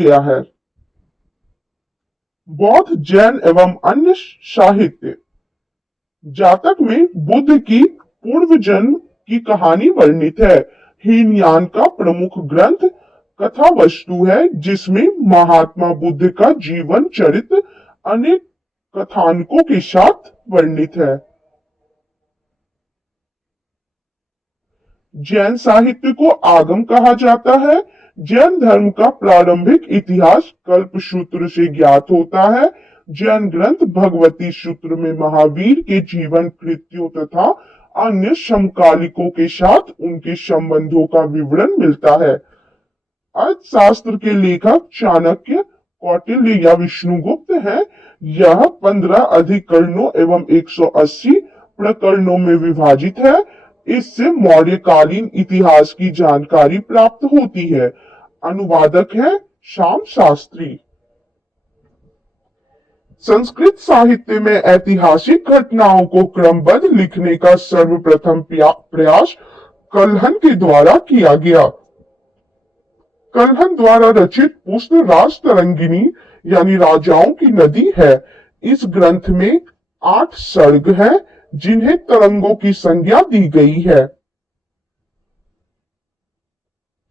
गया है। बौद्ध, जैन एवं अन्य साहित्य। जातक में बुद्ध की पूर्व जन्म की कहानी वर्णित है। हीनयान का प्रमुख ग्रंथ कथा वस्तु है, जिसमें महात्मा बुद्ध का जीवन चरित्र अनेक कथानकों के साथ वर्णित है। जैन साहित्य को आगम कहा जाता है। जैन धर्म का प्रारंभिक इतिहास कल्पसूत्र से ज्ञात होता है। जैन ग्रंथ भगवती सूत्र में महावीर के जीवन कृत्यों तथा अन्य समकालिकों के साथ उनके संबंधों का विवरण मिलता है। अर्थशास्त्र के लेखक चाणक्य, कौटिल्य या विष्णुगुप्त हैं। यह 15 अधिकरणों एवं 180 प्रकरणों में विभाजित है। इससे मौर्यकालीन इतिहास की जानकारी प्राप्त होती है। अनुवादक है श्याम शास्त्री। संस्कृत साहित्य में ऐतिहासिक घटनाओं को क्रमबद्ध लिखने का सर्वप्रथम प्रयास कल्हन के द्वारा किया गया। कल्हन द्वारा रचित पुस्तक राजतरंगिणी यानी राजाओं की नदी है। इस ग्रंथ में 8 सर्ग हैं, जिन्हें तरंगों की संज्ञा दी गई है।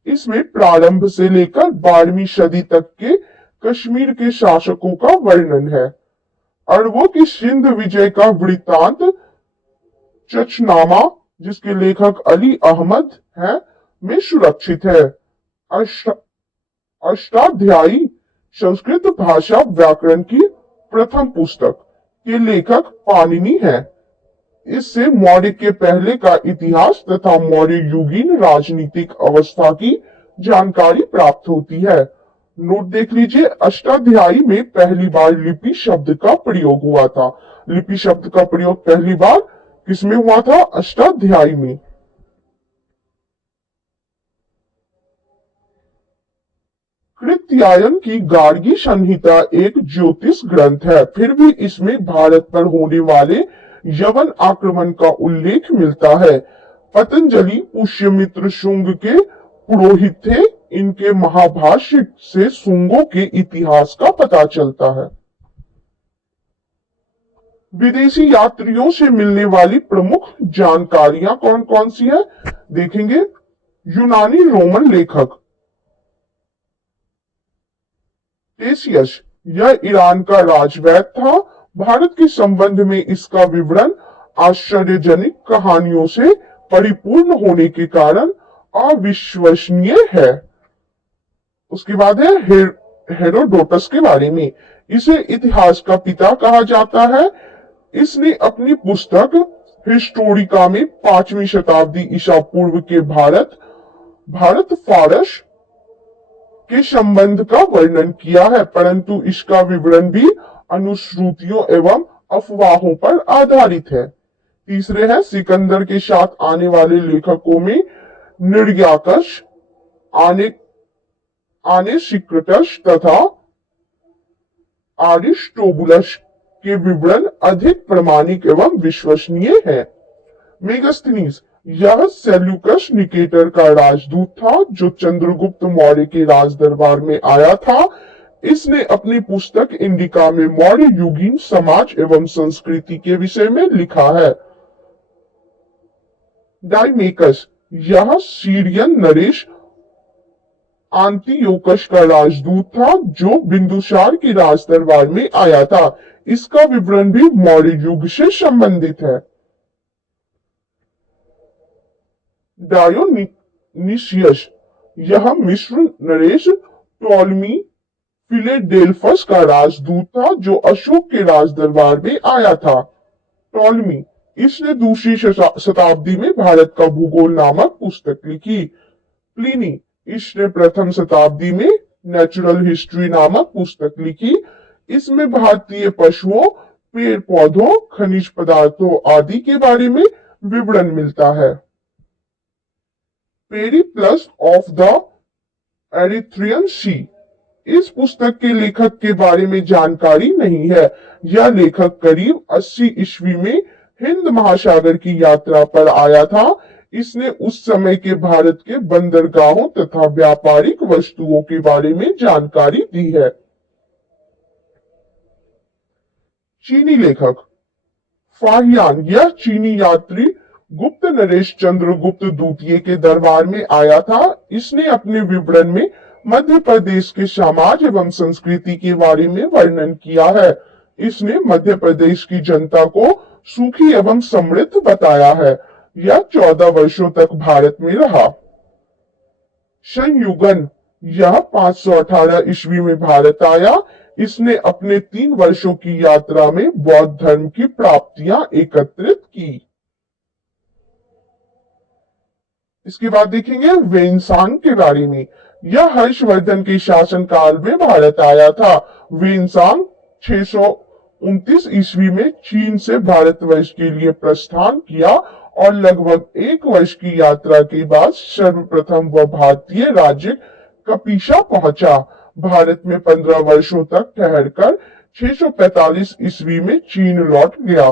इसमें प्रारंभ से लेकर 12वीं सदी तक के कश्मीर के शासकों का वर्णन है। अरबों की सिंध विजय का वृत्तांत चचनामा, जिसके लेखक अली अहमद हैं, में सुरक्षित है। अष्टाध्यायी संस्कृत भाषा व्याकरण की प्रथम पुस्तक के लेखक पाणिनि है। इससे मौर्य के पहले का इतिहास तथा मौर्य युगीन राजनीतिक अवस्था की जानकारी प्राप्त होती है। नोट देख लीजिए, अष्टाध्यायी में पहली बार लिपि शब्द का प्रयोग हुआ था। लिपि शब्द का प्रयोग पहली बार किसमें हुआ था? अष्टाध्यायी में। कृत्यायन की गार्गी संहिता एक ज्योतिष ग्रंथ है, फिर भी इसमें भारत पर होने वाले यवन आक्रमण का उल्लेख मिलता है। पतंजलि पुष्यमित्र शुंग के पुरोहित थे। इनके महाभाष्य से शुंगों के इतिहास का पता चलता है। विदेशी यात्रियों से मिलने वाली प्रमुख जानकारियां कौन कौन सी है देखेंगे। यूनानी रोमन लेखक टेसियस, यह ईरान का राजवैद था। भारत के संबंध में इसका विवरण आश्चर्यजनक कहानियों से परिपूर्ण होने के कारण अविश्वसनीय है। उसके बाद है हेरोडोटस के बारे में। इसे इतिहास का पिता कहा जाता है। इसने अपनी पुस्तक हिस्टोरिका में 5वीं शताब्दी ईसा पूर्व के भारत फारस के संबंध का वर्णन किया है, परंतु इसका विवरण भी अनुश्रुतियों एवं अफवाहों पर आधारित है। तीसरे है सिकंदर के साथ आने वाले लेखकों में निर्याकश, आनेसिक्रिटस तथा अरिस्टोबुलस के विवरण अधिक प्रामाणिक एवं विश्वसनीय है। मेगास्थनीज, यह सेल्यूकस निकेटर का राजदूत था, जो चंद्रगुप्त मौर्य के राज दरबार में आया था। इसने अपनी पुस्तक इंडिका में मौर्य युगीन समाज एवं संस्कृति के विषय में लिखा है। डाइमेकस, यह सीरियन नरेश आंतियोकस का राजदूत था, जो बिंदुसार के राज दरबार में आया था। इसका विवरण भी मौर्य युग से संबंधित है। डायोनिसियस, यह मिस्र नरेश टॉलमी फिलेडेल्फस का राजदूत था, जो अशोक के राज दरबार में आया था। टॉलमी, इसने दूसरी शताब्दी में भारत का भूगोल नामक पुस्तक लिखी। प्लिनी, इसने प्रथम शताब्दी में नेचुरल हिस्ट्री नामक पुस्तक लिखी। इसमें भारतीय पशुओं, पेड़ पौधों, खनिज पदार्थों आदि के बारे में विवरण मिलता है। पेरिप्लस ऑफ द एरिथ्रियन सी, इस पुस्तक के लेखक के बारे में जानकारी नहीं है। यह लेखक करीब 80 ईस्वी में हिंद महासागर की यात्रा पर आया था। इसने उस समय के भारत के बंदरगाहों तथा व्यापारिक वस्तुओं के बारे में जानकारी दी है। चीनी लेखक फाहियान, यह चीनी यात्री गुप्त नरेश चंद्र गुप्त द्वितीय के दरबार में आया था। इसने अपने विवरण में मध्य प्रदेश के समाज एवं संस्कृति के बारे में वर्णन किया है। इसने मध्य प्रदेश की जनता को सुखी एवं समृद्ध बताया है। यह 14 वर्षों तक भारत में रहा। संयुगन, यह 518 ईस्वी में भारत आया। इसने अपने 3 वर्षों की यात्रा में बौद्ध धर्म की प्राप्तियां एकत्रित की। इसके बाद देखेंगे वेनसांग के बारे में। यह हर्षवर्धन के शासनकाल में भारत आया था। वेनसांग 629 ईस्वी में चीन से भारतवर्ष के लिए प्रस्थान किया और लगभग 1 वर्ष की यात्रा के बाद सर्वप्रथम वह भारतीय राज्य कपीशा पहुंचा। भारत में 15 वर्षों तक ठहरकर 645 ईस्वी में चीन लौट गया।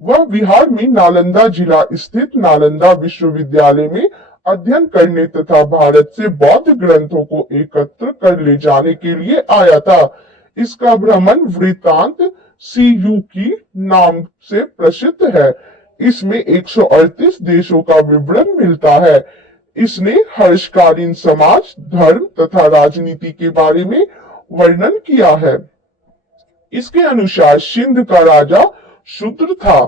वह बिहार में नालंदा जिला स्थित नालंदा विश्वविद्यालय में अध्ययन करने तथा भारत से बौद्ध ग्रंथों को एकत्र कर ले जाने के लिए आया था। इसका भ्रमण वृत्तांत सीयू की नाम से प्रसिद्ध है। इसमें 138 देशों का विवरण मिलता है। इसने हर्षकालीन समाज, धर्म तथा राजनीति के बारे में वर्णन किया है। इसके अनुसार सिंध का राजा शूद्र था।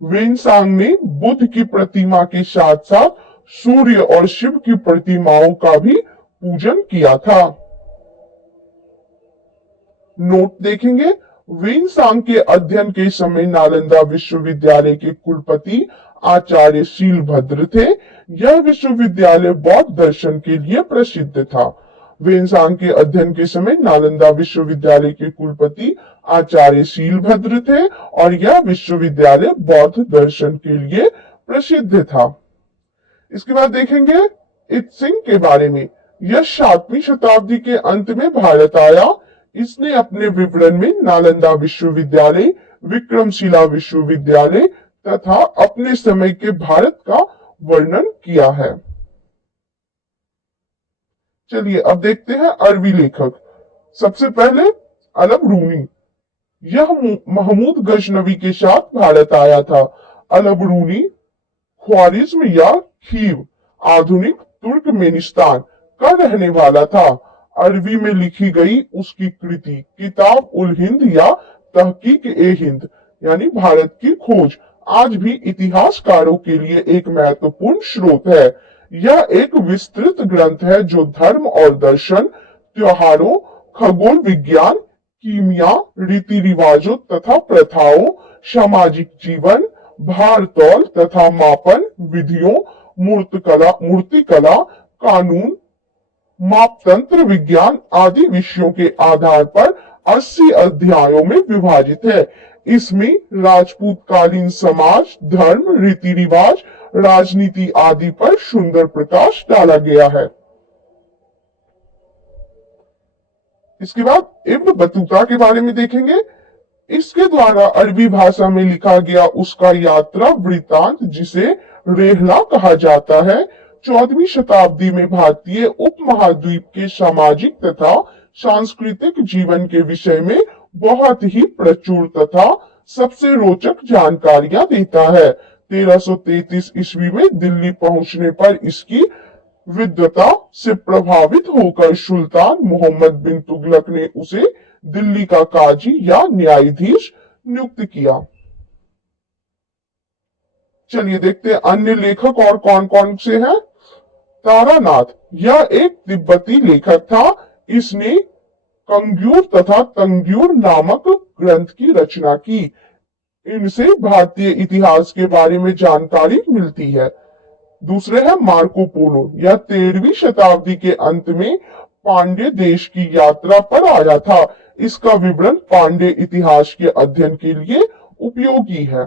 वेनसांग ने बुद्ध की प्रतिमा के साथ साथ सूर्य और शिव की प्रतिमाओं का भी पूजन किया था। नोट देखेंगे, वेनसांग के अध्ययन के समय नालंदा विश्वविद्यालय के कुलपति आचार्य शीलभद्र थे। यह विश्वविद्यालय बौद्ध दर्शन के लिए प्रसिद्ध था। वेनसांग के अध्ययन के समय नालंदा विश्वविद्यालय के कुलपति आचार्य शीलभद्र थे और यह विश्वविद्यालय बौद्ध दर्शन के लिए प्रसिद्ध था। इसके बाद देखेंगे इत्सिंग के बारे में। यह 7वीं शताब्दी के अंत में भारत आया। इसने अपने विवरण में नालंदा विश्वविद्यालय, विक्रमशिला विश्वविद्यालय तथा अपने समय के भारत का वर्णन किया है। चलिए अब देखते हैं अरबी लेखक। सबसे पहले अलब रूनी, यह महमूद गजनवी के साथ भारत आया था। अलब रूनी ख्वारिज्म या खीव, आधुनिक तुर्कमेनिस्तान का रहने वाला था। अरबी में लिखी गई उसकी कृति किताब उल हिंद या तहकीक ए हिंद यानी भारत की खोज आज भी इतिहासकारों के लिए एक महत्वपूर्ण स्रोत है। यह एक विस्तृत ग्रंथ है जो धर्म और दर्शन, त्योहारों, खगोल विज्ञान, कीमिया, रीति रिवाजों तथा प्रथाओं, सामाजिक जीवन, भार तौल तथा मापन विधियों, मूर्तिकला, कानून, मापतंत्र विज्ञान आदि विषयों के आधार पर 80 अध्यायों में विभाजित है। इसमें राजपूतकालीन समाज, धर्म, रीति रिवाज, राजनीति आदि पर सुंदर प्रकाश डाला गया है। इसके बाद इब्न बतूता के बारे में देखेंगे। इसके द्वारा अरबी भाषा में लिखा गया उसका यात्रा वृत्तांत, जिसे रेहला कहा जाता है, 14वीं शताब्दी में भारतीय उपमहाद्वीप के सामाजिक तथा सांस्कृतिक जीवन के विषय में बहुत ही प्रचुर तथा सबसे रोचक जानकारियां देता है। 1333 ईस्वी में दिल्ली पहुंचने पर इसकी विद्वता से प्रभावित होकर सुल्तान मोहम्मद बिन तुगलक ने उसे दिल्ली का काजी या न्यायाधीश नियुक्त किया। चलिए देखते हैं अन्य लेखक और कौन कौन से हैं। तारानाथ, यह एक तिब्बती लेखक था। इसने कंग्यूर तथा तंग्यूर नामक ग्रंथ की रचना की। इनसे भारतीय इतिहास के बारे में जानकारी मिलती है। दूसरे है मार्को पोलो। यह 13वीं शताब्दी के अंत में पांड्य देश की यात्रा पर आया था। इसका विवरण पांड्य इतिहास के अध्ययन के लिए उपयोगी है।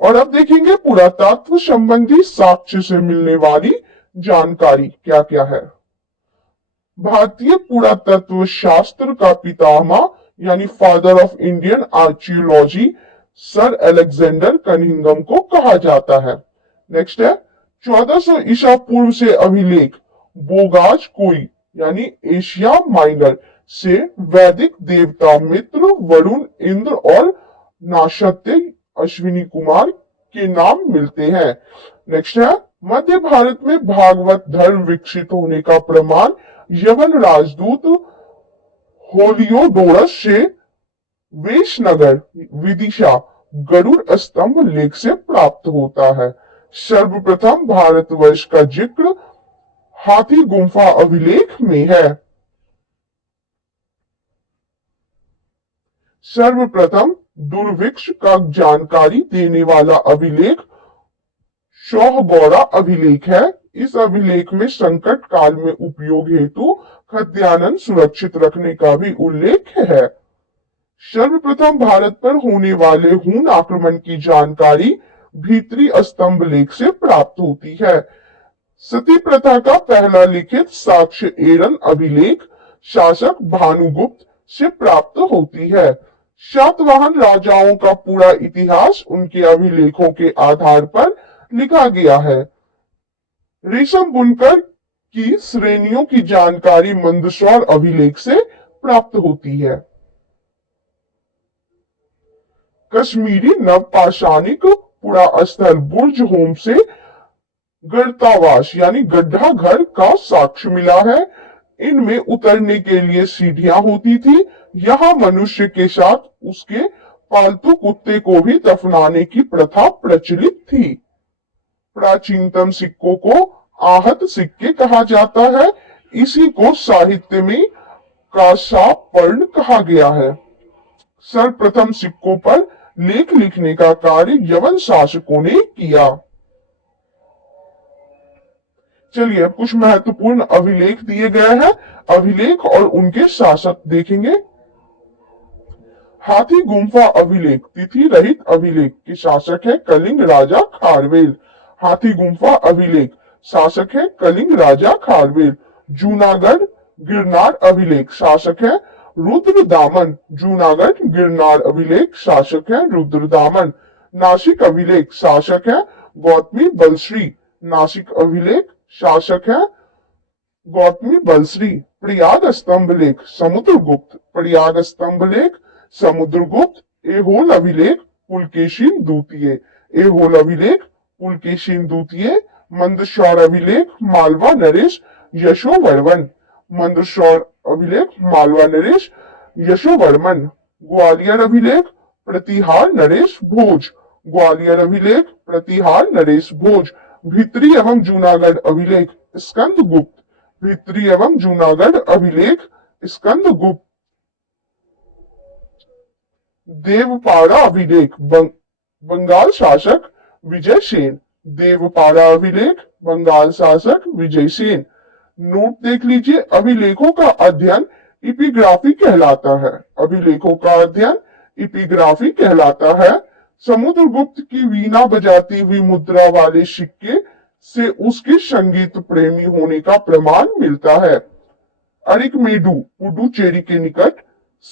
और अब देखेंगे पुरातत्व संबंधी साक्ष्य से मिलने वाली जानकारी क्या क्या है। भारतीय पुरातत्व शास्त्र का पितामह यानी father of Indian archaeology sir Alexander Cunningham को कहा जाता है। नेक्स्ट है 1400 ईसा पूर्व से अभिलेख बोगाज कोई यानी एशिया माइनर से वैदिक देवता मित्र, वरुण, इंद्र और नाशत्य अश्विनी कुमार के नाम मिलते हैं। नेक्स्ट है मध्य भारत में भागवत धर्म विकसित होने का प्रमाण यवन राजदूत होलियोडोरस से वेशनगर विदिशा गरुड़ स्तंभ लेख से प्राप्त होता है। सर्वप्रथम भारतवर्ष का जिक्र हाथी गुम्फा अभिलेख में है। सर्वप्रथम दुर्भिक्ष का जानकारी देने वाला अभिलेख शौहगौड़ा अभिलेख है। इस अभिलेख में संकट काल में उपयोग हेतु खाद्यान्न सुरक्षित रखने का भी उल्लेख है। सर्वप्रथम भारत पर होने वाले हून आक्रमण की जानकारी भीतरी स्तंभ लेख से प्राप्त होती है। सती प्रथा का पहला लिखित साक्ष्य एरन अभिलेख शासक भानुगुप्त से प्राप्त होती है। सातवाहन राजाओं का पूरा इतिहास उनके अभिलेखों के आधार पर लिखा गया है। रेशम बुनकर की श्रेणियों की जानकारी मंदसौर अभिलेख से प्राप्त होती है। कश्मीरी नवपाषाणिक पुरास्थल बुर्ज होम से गर्तावास यानी गड्ढा घर का साक्ष्य मिला है। इनमें उतरने के लिए सीढ़ियां होती थी। यहाँ मनुष्य के साथ उसके पालतू कुत्ते को भी दफनाने की प्रथा प्रचलित थी। प्राचीनतम सिक्कों को आहत सिक्के कहा जाता है। इसी को साहित्य में काशापर्ण कहा गया है। सर्वप्रथम सिक्कों पर लेख लिखने का कार्य यवन शासकों ने किया। चलिए अब कुछ महत्वपूर्ण अभिलेख दिए गए हैं। अभिलेख और उनके शासक देखेंगे। हाथी गुम्फा अभिलेख तिथि रहित अभिलेख के शासक है कलिंग राजा खारवेल। हाथी गुम्फा अभिलेख शासक है कलिंग राजा खारवेल। जूनागढ़ गिरनार अभिलेख शासक है रुद्रदामन। जूनागढ़ गिरनार अभिलेख शासक है रुद्रदामन। नासिक अभिलेख शासक है गौतमी बलश्री। नासिक अभिलेख शासक है गौतमी बलश्री। प्रयाग स्तंभ लेख समुद्रगुप्त। प्रयाग स्तंभ लेख समुद्रगुप्त। एहोल अभिलेख पुलकेशिन द्वितीय। एहोल अभिलेख पुलकेशिन द्वितीय। मंदसौर अभिलेख मालवा नरेश यशोवर्मन। मंदसौर अभिलेख मालवा नरेश यशोवर्मन। ग्वालियर अभिलेख प्रतिहार नरेश भोज। ग्वालियर अभिलेख प्रतिहार नरेश भोज। भित्री एवं जूनागढ़ अभिलेख स्कंदगुप्त। भित्री एवं जूनागढ़ अभिलेख स्कंदगुप्त। देवपाड़ा अभिलेख बंगाल शासक विजय सेन। देवपाड़ा अभिलेख बंगाल शासक विजय सेन। नोट देख लीजिए। अभिलेखों का अध्ययन इपिग्राफी कहलाता है। अभिलेखों का अध्ययन इपिग्राफी कहलाता है। समुद्रगुप्त की वीणा बजाती हुई मुद्रा वाले सिक्के से उसके संगीत प्रेमी होने का प्रमाण मिलता है। अरिकमेडु पुडुचेरी के निकट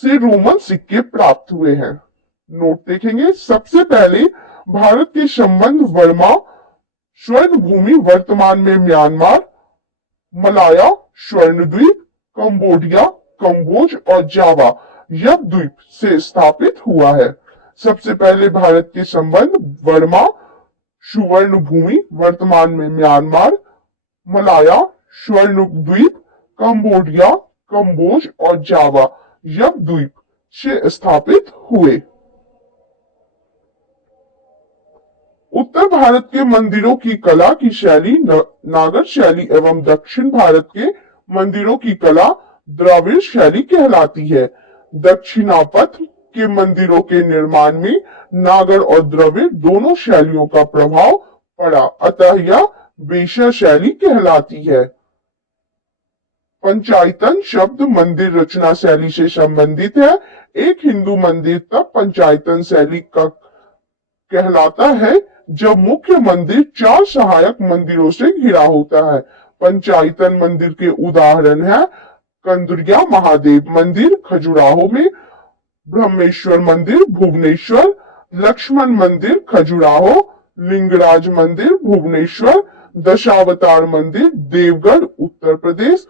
से रोमन सिक्के प्राप्त हुए हैं। नोट देखेंगे। सबसे पहले भारत के संबंध वर्मा स्वर्ण भूमि वर्तमान में म्यांमार, मलाया, स्वर्ण द्वीप, कंबोडिया, कंबोज और जावा यव द्वीप से स्थापित हुआ है। सबसे पहले भारत के संबंध वर्मा सुवर्ण भूमि वर्तमान में म्यांमार, मलाया, स्वर्ण द्वीप, कंबोडिया, कंबोज और जावा यव द्वीप से स्थापित हुए। उत्तर भारत के मंदिरों की कला की शैली नागर शैली एवं दक्षिण भारत के मंदिरों की कला द्रविड़ शैली कहलाती है। दक्षिणापथ के मंदिरों के निर्माण में नागर और द्रविड़ दोनों शैलियों का प्रभाव पड़ा, अतः यह वेश्या शैली कहलाती है। पंचायतन शब्द मंदिर रचना शैली से संबंधित है। एक हिंदू मंदिर तब पंचायतन शैली का कहलाता है जब मुख्य मंदिर 4 सहायक मंदिरों से घिरा होता है। पंचायतन मंदिर के उदाहरण है कंदरिया महादेव मंदिर खजुराहो में, ब्रह्मेश्वर मंदिर भुवनेश्वर, लक्ष्मण मंदिर खजुराहो, लिंगराज मंदिर भुवनेश्वर, दशावतार मंदिर देवगढ़ उत्तर प्रदेश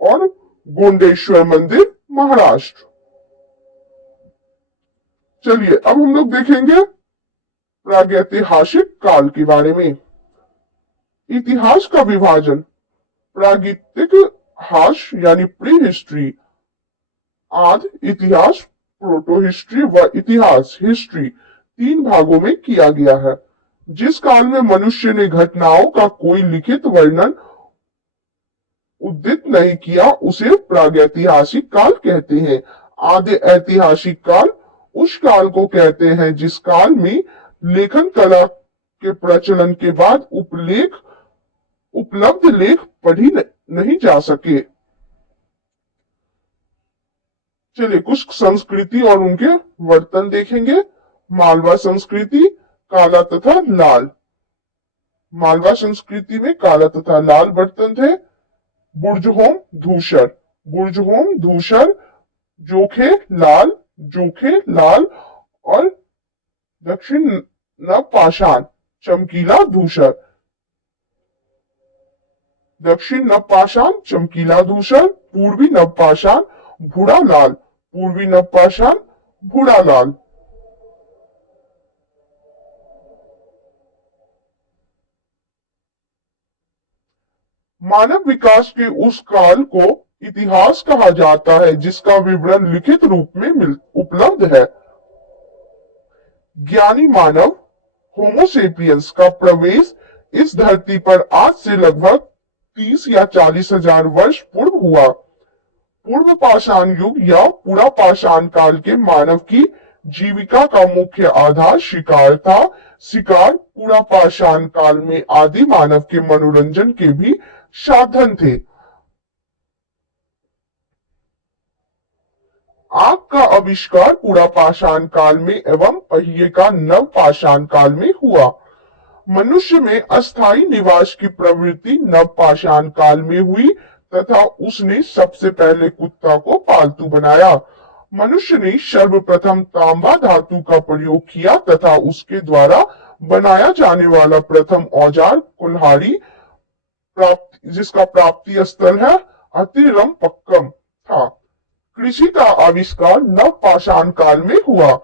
और गोंडेश्वर मंदिर महाराष्ट्र। चलिए अब हम लोग देखेंगे प्रागैतिहासिक काल के बारे में। इतिहास का विभाजन प्रागैतिहास यानी प्री हिस्ट्री, आदि इतिहास प्रोटो हिस्ट्री व इतिहास हिस्ट्री तीन भागों में किया गया है। जिस काल में मनुष्य ने घटनाओं का कोई लिखित वर्णन उद्धृत नहीं किया उसे प्रागैतिहासिक काल कहते हैं। आदि ऐतिहासिक काल उस काल को कहते हैं जिस काल में लेखन कला के प्रचलन के बाद उपलब्ध लेख पढ़ी नहीं जा सके। चलिए कुछ संस्कृति और उनके वर्तन देखेंगे। मालवा संस्कृति काला तथा लाल। मालवा संस्कृति में काला तथा लाल बर्तन थे। बुर्जहोम धूसर, बुर्जहोम धूसर, जोखे लाल और दक्षिण नवपाषाण चमकीला धूसर। दक्षिण नवपाषाण चमकीला धूसर, पूर्वी नवपाषाण भूरा लाल, पूर्वी नवपाषाण भूरा लाल। मानव विकास के उस काल को इतिहास कहा जाता है जिसका विवरण लिखित रूप में उपलब्ध है। ज्ञानी मानव होमोसेपियंस का प्रवेश इस धरती पर आज से लगभग 30 या 40 हजार वर्ष पूर्व हुआ। पूर्व पाषाण युग या पूरा पाषाण काल के मानव की जीविका का मुख्य आधार शिकार था। शिकार पूरा पाषाण काल में आदि मानव के मनोरंजन के भी साधन थे। आग का आविष्कार पूरा पाषाण काल में एवं पहिए का नव पाषाण काल में हुआ। मनुष्य में अस्थायी निवास की प्रवृत्ति नव पाषाण काल में हुई तथा उसने सबसे पहले कुत्ता को पालतू बनाया। मनुष्य ने सर्वप्रथम तांबा धातु का प्रयोग किया तथा उसके द्वारा बनाया जाने वाला प्रथम औजार कुल्हाड़ी जिसका प्राप्ति स्थल है अतिरम पक्कम था। कृषि का आविष्कार नव पाषाण काल में हुआ।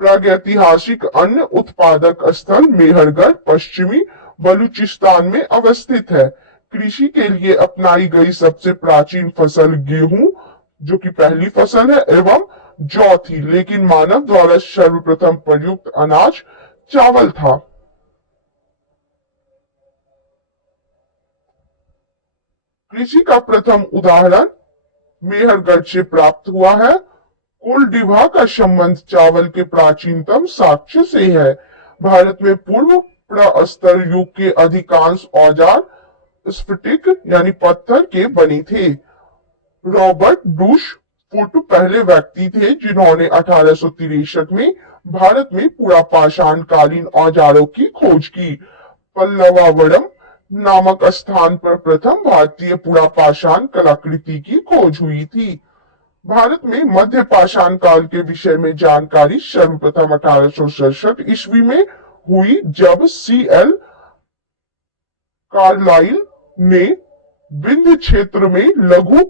प्रागैतिहासिक अन्न उत्पादक स्थल मेहरगढ़ पश्चिमी बलूचिस्तान में अवस्थित है। कृषि के लिए अपनाई गई सबसे प्राचीन फसल गेहूं जो कि पहली फसल है एवं जौ थी, लेकिन मानव द्वारा सर्वप्रथम प्रयुक्त अनाज चावल था। कृषि का प्रथम उदाहरण मेहरगढ़ से प्राप्त हुआ है। कोल्डिभा का संबंध चावल के प्राचीनतम साक्ष्य से है। भारत में पूर्व प्रस्तर युग के अधिकांश औजार स्फटिक यानी पत्थर के बने थे। रॉबर्ट ब्रूस फुट पहले व्यक्ति थे जिन्होंने 1863 में भारत में पूरा पाषाण कालीन औजारों की खोज की। पल्लवावरम नामक स्थान पर प्रथम भारतीय पूरा पाषाण कलाकृति की खोज हुई थी। भारत में मध्य पाषाण काल के विषय में जानकारी सर्वप्रथम 1867 ईस्वी में हुई जब C.L. कार्लाइल ने विंध्य क्षेत्र में लघु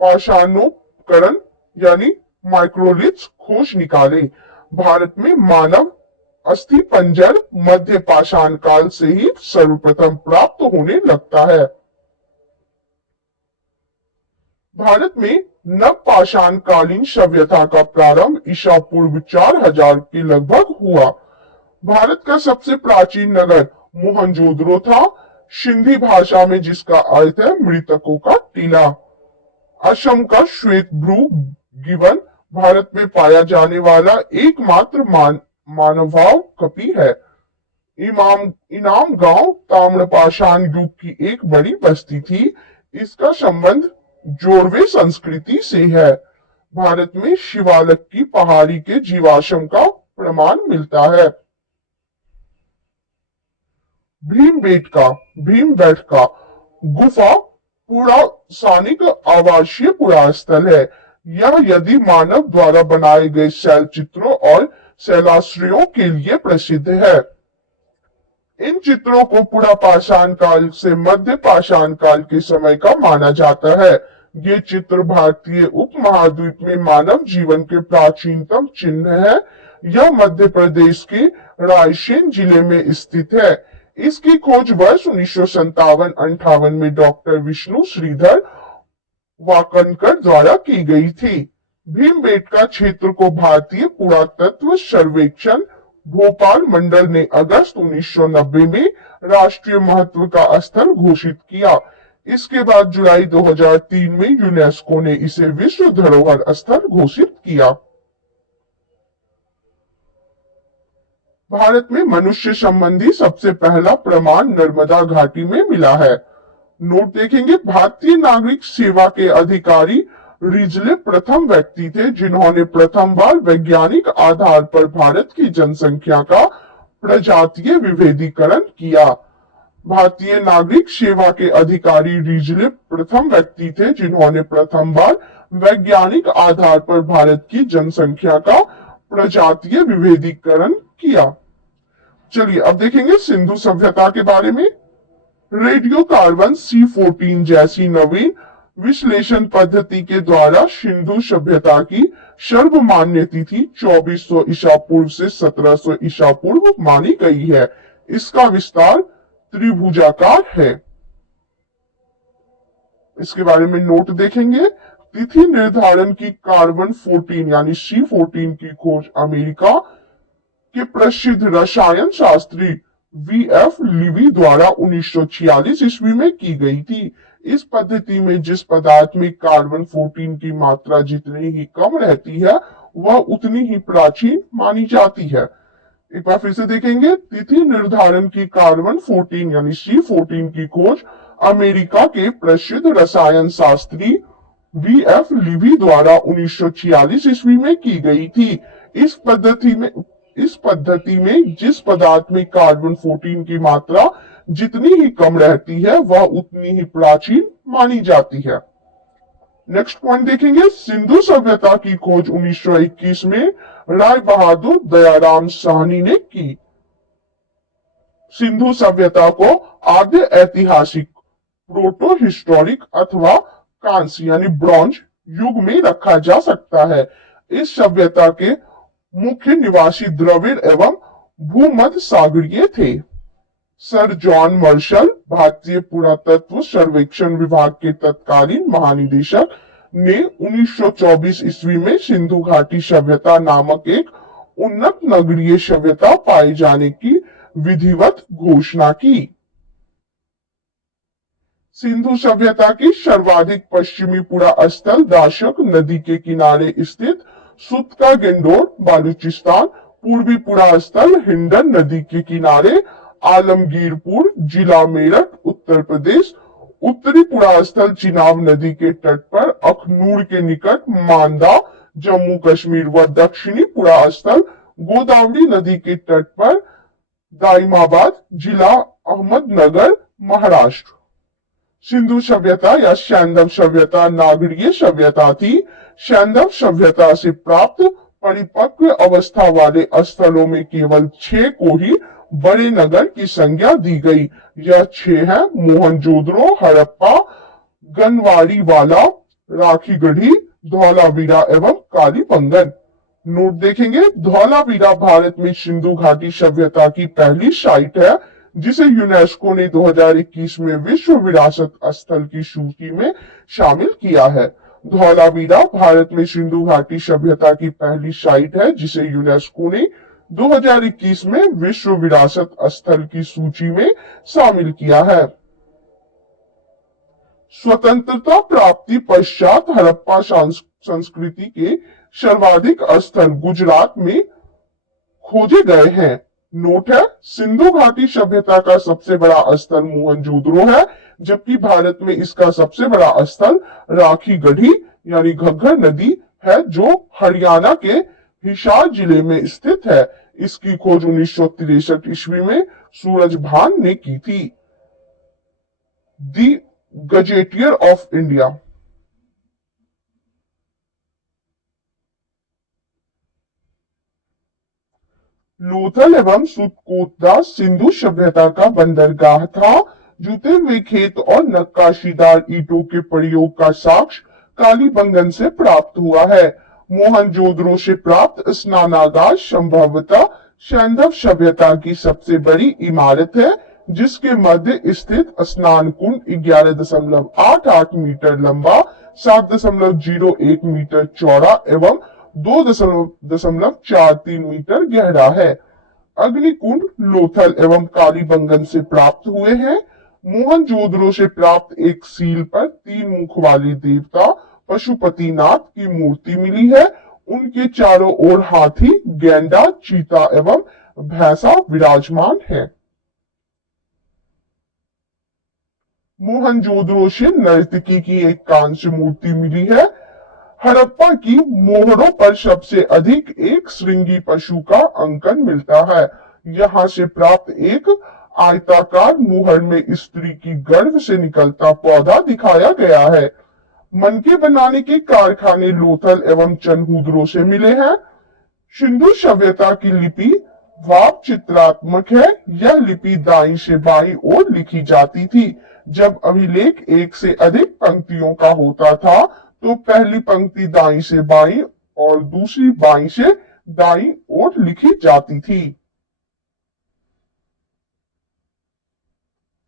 पाषाणोपकरण यानी माइक्रोलिथ्स खोज निकाले। भारत में मानव अस्थि पंजर मध्य पाषाण काल से ही सर्वप्रथम प्राप्त होने लगता है। भारत में नव पाषाण कालीन सभ्यता का प्रारंभ ईसा पूर्व 4000 के लगभग हुआ। भारत का सबसे प्राचीन नगर मोहनजोदड़ो था, सिंधी भाषा में जिसका अर्थ है मृतकों का टीला। असम का श्वेत भ्रू गिवन भारत में पाया जाने वाला एकमात्र मानवाव कपि है। इनाम गांव ताम्रपाषाण युग की एक बड़ी बस्ती थी। इसका संबंध जोड़वे संस्कृति से है। भारत में शिवालक की पहाड़ी के जीवाश्म का प्रमाण मिलता है। भीमबेटका गुफा पुरासानिक आवासीय पुरास्थल है। यह यदि मानव द्वारा बनाए गए शैल चित्रों और शैलाश्रयों के लिए प्रसिद्ध है। इन चित्रों को पुरापाषाण काल से मध्य पाषाण काल के समय का माना जाता है। ये चित्र भारतीय उपमहाद्वीप में मानव जीवन के प्राचीनतम चिन्ह है। यह मध्य प्रदेश के रायसेन जिले में स्थित है। इसकी खोज वर्ष 1957-58 में डॉक्टर विष्णु श्रीधर वाकनकर द्वारा की गई थी। भीमबेटका क्षेत्र को भारतीय पुरातत्व सर्वेक्षण भोपाल मंडल ने अगस्त 1990 में राष्ट्रीय महत्व का स्थल घोषित किया। इसके बाद जुलाई 2003 में यूनेस्को ने इसे विश्व धरोहर स्थल घोषित किया। भारत में मनुष्य संबंधी सबसे पहला प्रमाण नर्मदा घाटी में मिला है। नोट देखेंगे, भारतीय नागरिक सेवा के अधिकारी रिजले प्रथम व्यक्ति थे जिन्होंने प्रथम बार वैज्ञानिक आधार पर भारत की जनसंख्या का प्रजातीय विभेदीकरण किया। भारतीय नागरिक सेवा के अधिकारी रिजले प्रथम व्यक्ति थे जिन्होंने प्रथम बार वैज्ञानिक आधार पर भारत की जनसंख्या का प्रजातीय विभेदीकरण किया। चलिए अब देखेंगे सिंधु सभ्यता के बारे में। रेडियो कार्बन C14 जैसी नवीन विश्लेषण पद्धति के द्वारा सिंधु सभ्यता की सर्वमान्य तिथि 2400 ईसा पूर्व से 1700 ईसा पूर्व मानी गई है। इसका विस्तार त्रिभुजाकार है। इसके बारे में नोट देखेंगे, तिथि निर्धारण की कार्बन 14 यानी C14 की खोज अमेरिका के प्रसिद्ध रसायन शास्त्री VF लिवी द्वारा 1946 ईस्वी में की गई थी। इस पद्धति में जिस पदार्थ में कार्बन 14 की मात्रा जितनी ही कम रहती है वह उतनी ही प्राचीन मानी जाती है। एक बार फिर से देखेंगे, तिथि निर्धारण की कार्बन 14 यानी C14 की खोज अमेरिका के प्रसिद्ध रसायन शास्त्री VF लिवी द्वारा 1946 ईस्वी में की गई थी। इस पद्धति में जिस पदार्थ में कार्बन 14 की मात्रा जितनी ही कम रहती है वह उतनी ही प्राचीन मानी जाती है। नेक्स्ट पॉइंट देखेंगे, सिंधु सभ्यता की खोज 1921 में राय बहादुर दयाराम साहनी ने की। सिंधु सभ्यता को आद्य ऐतिहासिक प्रोटो हिस्टोरिक अथवा कांस्य यानी ब्रॉन्ज युग में रखा जा सकता है। इस सभ्यता के मुख्य निवासी द्रविड़ एवं भूमध्य सागरीय थे। सर जॉन मार्शल, भारतीय पुरातत्व सर्वेक्षण विभाग के तत्कालीन महानिदेशक, ने 1924 ईस्वी में सिंधु घाटी सभ्यता नामक एक उन्नत नगरीय सभ्यता पाए जाने की विधिवत घोषणा की। सिंधु सभ्यता की सर्वाधिक पश्चिमी पुरास्थल दाशक नदी के किनारे स्थित सुतका गेंडोर बालूचिस्तान, पूर्वी पुरास्थल हिंडन नदी के किनारे आलमगीरपुर जिला मेरठ उत्तर प्रदेश, उत्तरी पुरास्थल चिनाब नदी के तट पर अखनूर के निकट मांदा जम्मू कश्मीर व दक्षिणी पुरास्थल गोदावरी नदी के तट पर दाइमाबाद जिला अहमदनगर महाराष्ट्र। सिंधु सभ्यता या सैंधव सभ्यता नागरीय सभ्यता थी। सैंधव सभ्यता से प्राप्त परिपक्व अवस्था वाले स्थलों में केवल 6 को ही बड़े नगर की संज्ञा दी गई। यह 6 है मोहनजोदड़ो, हड़प्पा, गनवारीवाला, राखीगढ़ी, धौलावीरा एवं कालीबंगन। नोट देखेंगे, धौलावीरा भारत में सिंधु घाटी सभ्यता की पहली साइट है जिसे यूनेस्को ने 2021 में विश्व विरासत स्थल की सूची में शामिल किया है। धौलावीरा भारत में सिंधु घाटी सभ्यता की पहली साइट है जिसे यूनेस्को ने 2021 में विश्व विरासत स्थल की सूची में शामिल किया है। स्वतंत्रता प्राप्ति पश्चात हड़प्पा संस्कृति के सर्वाधिक स्थल गुजरात में खोजे गए हैं। नोट है, सिंधु घाटी सभ्यता का सबसे बड़ा स्थल मोहनजोदड़ो है, जबकि भारत में इसका सबसे बड़ा स्थल राखीगढ़ी यानी घग्गर नदी है जो हरियाणा के हिसार जिले में स्थित है। इसकी खोज 1963 ईस्वी में सूरजभान ने की थी। दी गजेटियर ऑफ इंडिया। लोथल एवं सुतकोटदा सिंधु सभ्यता का बंदरगाह था। जुते हुए खेत और नक्काशीदार ईंटों के प्रयोग का साक्ष्य कालीबंगन से प्राप्त हुआ है। मोहनजोदड़ो से प्राप्त स्नानागार संभवतः सैंधव सभ्यता की सबसे बड़ी इमारत है, जिसके मध्य स्थित स्नान कुंड 11.88 मीटर लंबा, 7.01 मीटर चौड़ा एवं 2.43 मीटर गहरा है। अग्निकुंड लोथल एवं कालीबंगन से प्राप्त हुए हैं। मोहनजोदड़ो से प्राप्त एक सील पर 3 मुख वाले देवता पशुपतिनाथ की मूर्ति मिली है। उनके चारों ओर हाथी, गैंडा, चीता एवं भैंसा विराजमान है। मोहनजोदड़ो से नर्तकी की एक कांस्य मूर्ति मिली है। हड़प्पा की मोहरों पर सबसे अधिक एक श्रृंगी पशु का अंकन मिलता है। यहाँ से प्राप्त एक आयताकार मोहर में स्त्री की गर्भ से निकलता पौधा दिखाया गया है। मनके बनाने के कारखाने लोथल एवं चनहूदरो से मिले हैं। सिंधु सभ्यता की लिपि वाप चित्रात्मक है। यह लिपि दाईं से बाईं ओर लिखी जाती थी। जब अभिलेख एक से अधिक पंक्तियों का होता था तो पहली पंक्ति दाईं से बाईं और दूसरी बाईं से दाईं ओर लिखी जाती थी।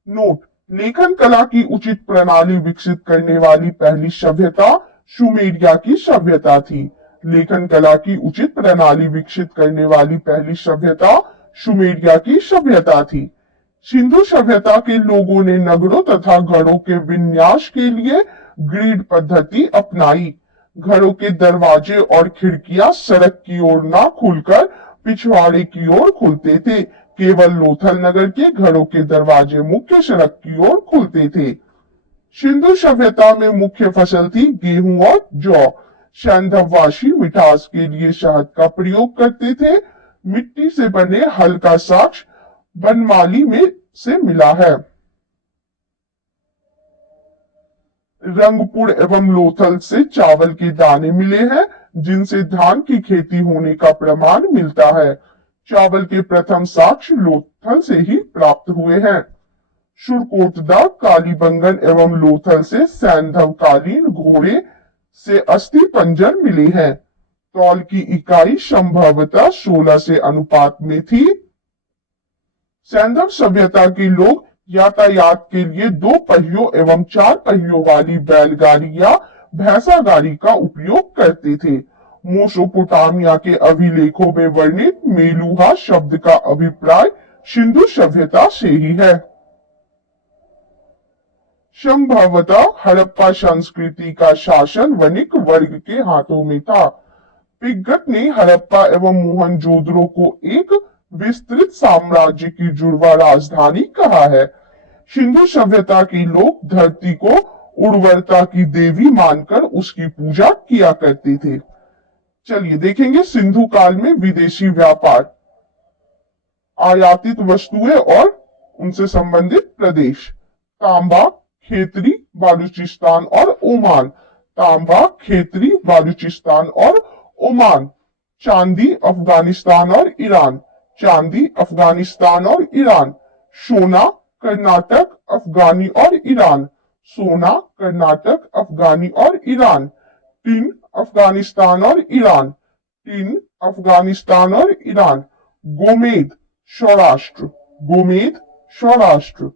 नोट: लेखन कला की उचित प्रणाली विकसित करने वाली पहली सभ्यता सुमेरिया की सभ्यता थी। लेखन कला की उचित प्रणाली विकसित करने वाली पहली सभ्यता सुमेरिया की सभ्यता थी। सिंधु सभ्यता के लोगों ने नगरों तथा घरों के विन्यास के लिए ग्रिड पद्धति अपनाई। घरों के दरवाजे और खिड़कियां सड़क की ओर न खुलकर पिछवाड़े की ओर खुलते थे। केवल लोथल नगर के घरों के दरवाजे मुख्य सड़क की ओर खुलते थे। सिंधु सभ्यता में मुख्य फसल थी गेहूं और जौ। सैंधववासी मिठास के लिए शहद का प्रयोग करते थे। मिट्टी से बने हल का साक्ष्य बनमाली में से मिला है। रंगपुर एवं लोथल से चावल के दाने मिले हैं, जिनसे धान की खेती होने का प्रमाण मिलता है। चावल के प्रथम साक्ष्य लोथल से ही प्राप्त हुए हैं। सुरकोटदा, कालीबंगन एवं लोथल से सैंधवकालीन घोड़े से अस्थि पंजर मिले हैं। तौल की इकाई संभवतः 16 से अनुपात में थी। सैंधव सभ्यता के लोग यातायात के लिए 2 पहियों एवं 4 पहियों वाली बैलगाड़ी या भैंसा गाड़ी का उपयोग करते थे। मेसोपोटामिया के अभिलेखों में वर्णित मेलुहा शब्द का अभिप्राय सिंधु सभ्यता से ही है। संभवतः हड़प्पा संस्कृति का शासन वणिक वर्ग के हाथों में था। पिग्गट ने हड़प्पा एवं मोहनजोदड़ो को एक विस्तृत साम्राज्य की जुड़वा राजधानी कहा है। सिंधु सभ्यता के लोग धरती को उर्वरता की देवी मानकर उसकी पूजा किया करते थे। चलिए देखेंगे सिंधु काल में विदेशी व्यापार, आयातित वस्तुएं और उनसे संबंधित प्रदेश। तांबा, खेतरी, बालूचिस्तान और ओमान। तांबा, खेतरी, बालूचिस्तान और ओमान। चांदी, अफगानिस्तान और ईरान। चांदी, अफगानिस्तान और ईरान। सोना, कर्नाटक, अफगानी और ईरान। सोना, कर्नाटक, अफगानी और ईरान। टिन, अफगानिस्तान और ईरान। टिन, अफगानिस्तान और ईरान। गोमेद, सौराष्ट्र। गोमेद, सौराष्ट्र।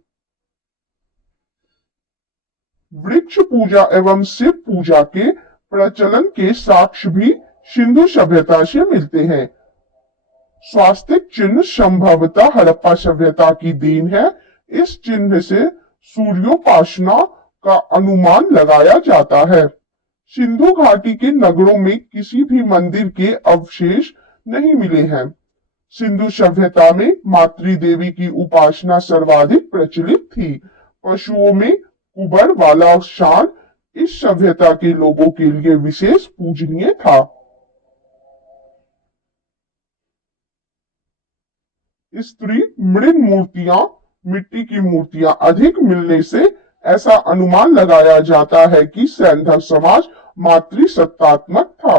वृक्ष पूजा एवं शिव पूजा के प्रचलन के साक्ष्य भी सिंधु सभ्यता से मिलते हैं। स्वास्तिक चिन्ह संभवतः हड़प्पा सभ्यता की देन है। इस चिन्ह से सूर्योपासना का अनुमान लगाया जाता है। सिंधु घाटी के नगरों में किसी भी मंदिर के अवशेष नहीं मिले हैं। सिंधु सभ्यता में मातृदेवी की उपासना सर्वाधिक प्रचलित थी। पशुओं में कुबर वाला शान इस सभ्यता के लोगों के लिए विशेष पूजनीय था। स्त्री मृण मूर्तियां, मिट्टी की मूर्तियां अधिक मिलने से ऐसा अनुमान लगाया जाता है कि सैंधव समाज मातृसत्तात्मक था।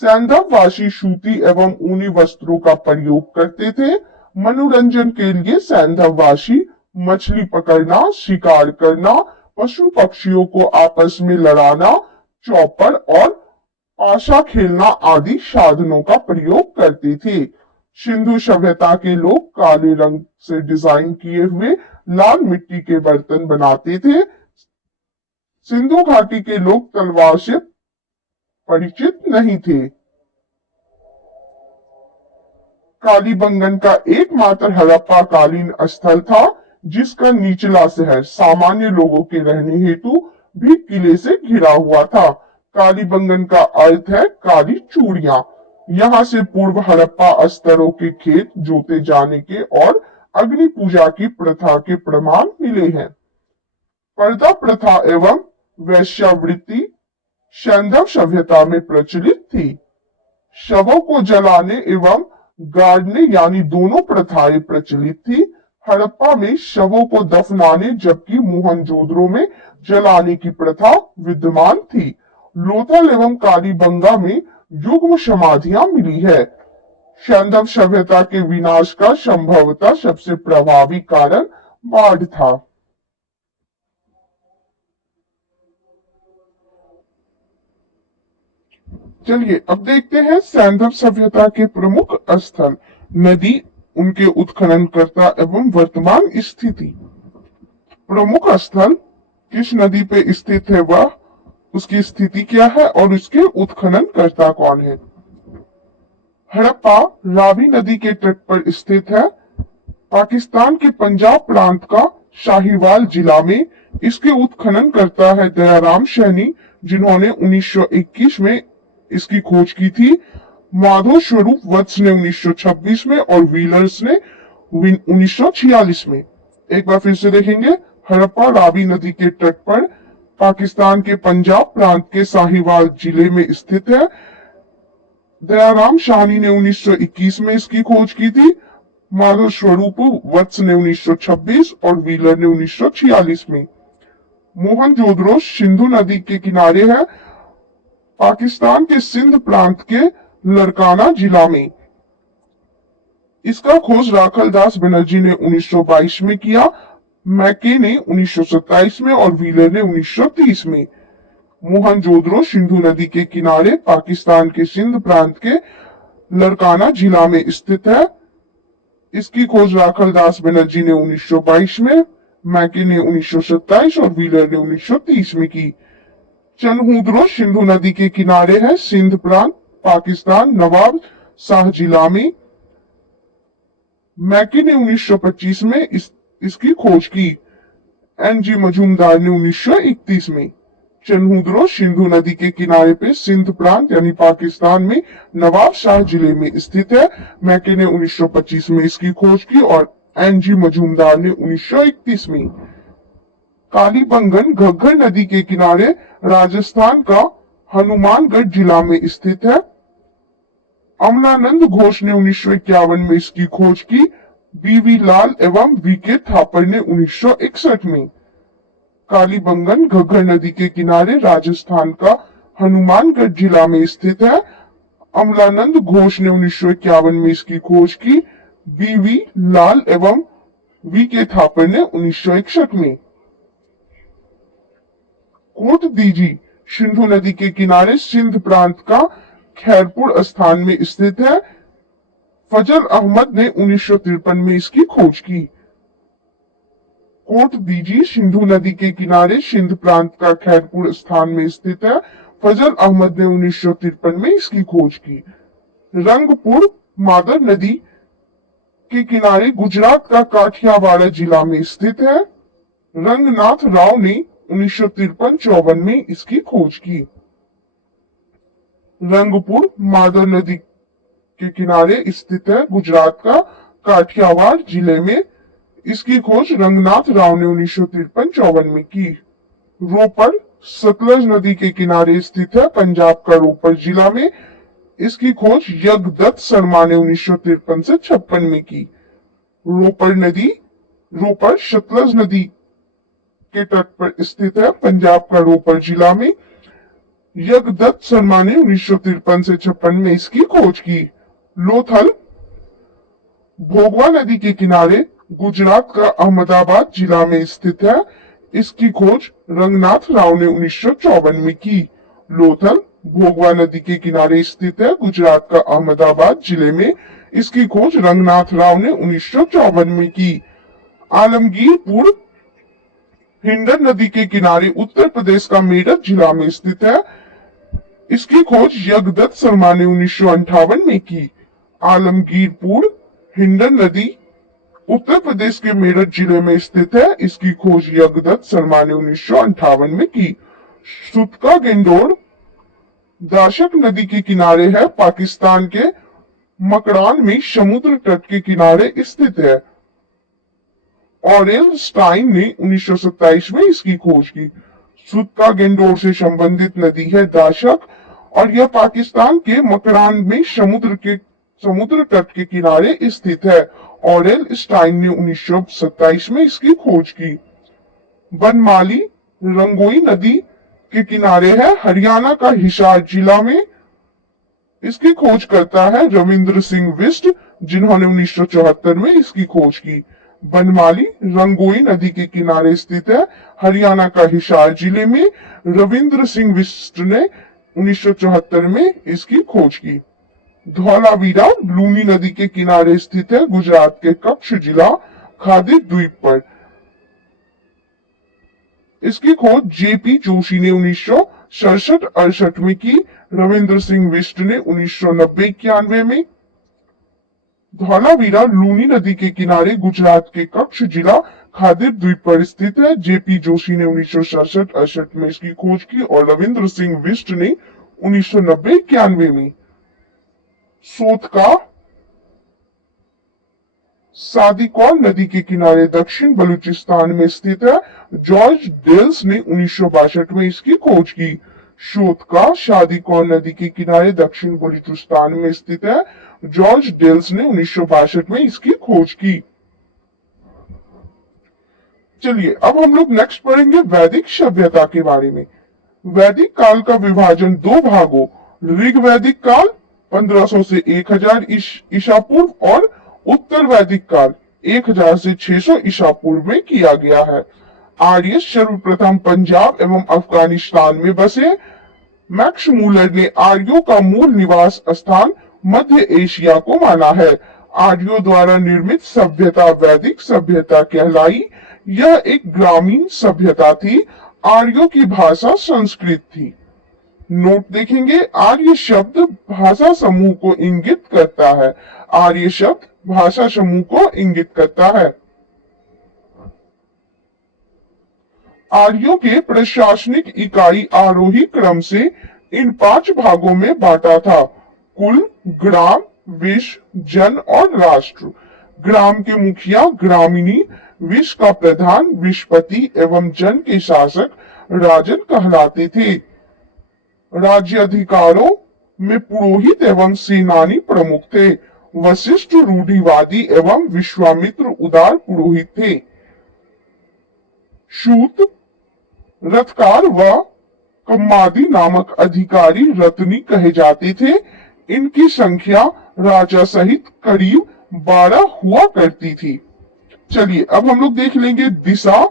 सैंधववासी सूती एवं ऊनी वस्त्रों का प्रयोग करते थे। मनोरंजन के लिए सैंधववासी मछली पकड़ना, शिकार करना, पशु पक्षियों को आपस में लड़ाना, चौपड़ और पाशा खेलना आदि साधनों का प्रयोग करते थे। सिंधु सभ्यता के लोग काले रंग से डिजाइन किए हुए लाल मिट्टी के बर्तन बनाते थे। सिंधु घाटी के लोग तलवार से परिचित नहीं थे। कालीबंगन का एकमात्र हड़प्पा कालीन स्थल था जिसका निचला शहर सामान्य लोगों के रहने हेतु भी किले से घिरा हुआ था। कालीबंगन का अर्थ है काली चूड़ियां। यहाँ से पूर्व हड़प्पा स्तरों के खेत जोते जाने के और अग्नि पूजा की प्रथा के प्रमाण मिले हैं। पर्दा प्रथा एवं वैश्यावृत्ति सैंधव सभ्यता में प्रचलित थी। शवों को जलाने एवं गाड़ने यानी दोनों प्रथाएं प्रचलित थी। हड़प्पा में शवों को दफनाने जबकि मोहनजोदड़ो में जलाने की प्रथा विद्यमान थी। लोथल एवं कालीबंगा में युग्म समाधियां मिली है। सैंधव सभ्यता के विनाश का संभवतः सबसे प्रभावी कारण बाढ़ था। चलिए अब देखते हैं सैंधव सभ्यता के प्रमुख स्थल, नदी, उनके उत्खननकर्ता एवं वर्तमान स्थिति। प्रमुख स्थल किस नदी पे स्थित है, वह उसकी स्थिति क्या है और उसके उत्खननकर्ता कौन है। हड़प्पा रावी नदी के तट पर स्थित है। पाकिस्तान के पंजाब प्रांत का शाहीवाल जिला में। इसके उत्खनन करता है दयाराम सैनी, जिन्होंने 1921 में इसकी खोज की थी। माधव स्वरूप वत्स ने 1926 में और व्हीलर्स ने 1946 में। एक बार फिर से देखेंगे, हड़प्पा रावी नदी के तट पर पाकिस्तान के पंजाब प्रांत के साहिवाल जिले में स्थित है। दयाराम साहनी ने 1921 में इसकी खोज की थी। माधव स्वरूप वत्स ने 1926 और व्हीलर ने 1946 में। मोहनजोदड़ो सिंधु नदी के किनारे है, पाकिस्तान के सिंध प्रांत के लड़काना जिला में। इसका खोज राखल दास बनर्जी ने 1922 में किया, मैके ने 1927 में और व्हीलर ने 1930 में। मोहनजोदड़ो सिंधु नदी के किनारे पाकिस्तान के सिंध प्रांत के लड़काना जिला में स्थित है। इसकी खोज राखल दास बनर्जी ने 1922 में, मैके ने 1927 और व्हीलर ने 1930 में की। चनहुद्रो सिंधु नदी के किनारे है, सिंध प्रांत, पाकिस्तान, नवाब शाह जिला में। मैके ने 1925 में इसकी खोज की। एनजी मजूमदार ने 1931 में। चनहुद्रो सिंधु नदी के किनारे पे सिंध प्रांत यानी पाकिस्तान में नवाब शाह जिले में स्थित है। मैके ने 1925 में इसकी खोज की और एनजी मजूमदार ने 1931 में। कालीबंगन घग्गर नदी के किनारे राजस्थान का हनुमानगढ़ जिला में स्थित है। अमलानंद घोष ने 1951 में इसकी खोज की। बीवी लाल एवं वीके थापर ने 1961 में। कालीबंगन घग्गर नदी के किनारे राजस्थान का हनुमानगढ़ जिला में स्थित है। अमलानंद घोष ने 1951 में इसकी खोज की। बीवी लाल एवं वीके थापर ने 1961 में। कोट दीजी सिंधु नदी के किनारे सिंध प्रांत का खैरपुर स्थान में स्थित है। फजल अहमद ने 1953 में इसकी खोज की। कोट दीजी सिंधु नदी के किनारे सिंध प्रांत का खैरपुर स्थान में स्थित है। फजल अहमद ने 1953 में इसकी खोज की। रंगपुर मादर नदी के किनारे गुजरात का काठियावाड़ जिला में स्थित है। रंगनाथ राव ने 1953-54 में इसकी खोज की। रंगपुर मादर नदी के किनारे स्थित है, गुजरात का काठियावाड़ जिले में। इसकी खोज रंगनाथ राव ने 1953-54 में की। रोपड़ सतलज नदी के किनारे स्थित है, पंजाब का रोपड़ जिला में। इसकी खोज यज्ञदत्त शर्मा ने 1953 से 56 में की। रोपड़ सतलज नदी के तट पर स्थित है, पंजाब का रोपड़ जिला में। यज्ञदत्त शर्मा ने 1953 से 56 में इसकी खोज की। लोथल भोगवा नदी के किनारे गुजरात का अहमदाबाद जिला में स्थित है। इसकी खोज रंगनाथ राव ने 1954 में की। लोथल भोगवा नदी के किनारे स्थित है, गुजरात का अहमदाबाद जिले में। इसकी खोज रंगनाथ राव ने 1954 में की। आलमगीरपुर हिंडन नदी के किनारे उत्तर प्रदेश का मेरठ जिला में स्थित है। इसकी खोज यज्ञदत्त शर्मा ने 1958 में की। आलमगीरपुर हिंडन नदी उत्तर प्रदेश के मेरठ जिले में स्थित है। इसकी खोज यज्ञदत्त शर्मा ने 1958 में की। सुतका गेंडोर दाशक नदी के किनारे है, पाकिस्तान के मकरान में समुद्र तट के किनारे स्थित है। ऑरेल स्टाइन ने 1927 में इसकी खोज की। सुतका गेंडोर से संबंधित नदी है दाशक, और यह पाकिस्तान के मकरान में समुद्र तट के किनारे स्थित है। ऑरेल स्टाइन ने 1927 में इसकी खोज की। बनमाली रंगोई नदी के किनारे है, हरियाणा का हिसार जिला में। इसकी खोज करता है रविंद्र सिंह बिष्ट, जिन्होंने 1974 में इसकी खोज की। बनमाली रंगोई नदी के किनारे स्थित है, हरियाणा का हिसार जिले में। रविंद्र सिंह बिष्ट ने 1974 में इसकी खोज की। धौलावीरा लूनी नदी के किनारे स्थित है, गुजरात के कच्छ जिला, खादी द्वीप पर। इसकी खोज जेपी जोशी ने 1967-68 में की। रविंद्र सिंह बिष्ट ने 1990-91 में। धौलावीरा लूनी नदी के किनारे गुजरात के कच्छ जिला, खादी द्वीप पर स्थित है। जेपी जोशी ने 1967-68 में इसकी खोज की और रविंद्र सिंह बिष्ट ने 1990-91 में। सोतका सादिकौर नदी के किनारे दक्षिण बलूचिस्तान में स्थित है। जॉर्ज डेल्स ने 1962 में इसकी खोज की। सोतका सादिकौर नदी के किनारे दक्षिण बलूचिस्तान में स्थित है। जॉर्ज डेल्स ने 1962 में इसकी खोज की। चलिए अब हम लोग नेक्स्ट पढ़ेंगे वैदिक सभ्यता के बारे में। वैदिक काल का विभाजन दो भागों, ऋग वैदिक काल 1500 से 1000 ईसा पूर्व और उत्तर वैदिक काल 1000 से 600 ईसा पूर्व में किया गया है। आर्य सर्वप्रथम पंजाब एवं अफगानिस्तान में बसे। मैक्स मूलर ने आर्यों का मूल निवास स्थान मध्य एशिया को माना है। आर्यों द्वारा निर्मित सभ्यता वैदिक सभ्यता कहलाई। यह एक ग्रामीण सभ्यता थी। आर्यों की भाषा संस्कृत थी। नोट देखेंगे, आर्य शब्द भाषा समूह को इंगित करता है। आर्य शब्द भाषा समूह को इंगित करता है। आर्यों के प्रशासनिक इकाई आरोही क्रम से इन 5 भागों में बांटा था: कुल, ग्राम, विश, जन और राष्ट्र। ग्राम के मुखिया ग्रामिणी, विश का प्रधान विशपति एवं जन के शासक राजन कहलाते थे। राज्य अधिकारों में पुरोहित एवं सेनानी प्रमुख थे। वशिष्ठ रूढ़िवादी एवं विश्वामित्र उदार पुरोहित थे। शूत, रथकार व कम्मादी नामक अधिकारी रत्नी कहे जाते थे। इनकी संख्या राजा सहित करीब 12 हुआ करती थी। चलिए अब हम लोग देख लेंगे दिशा।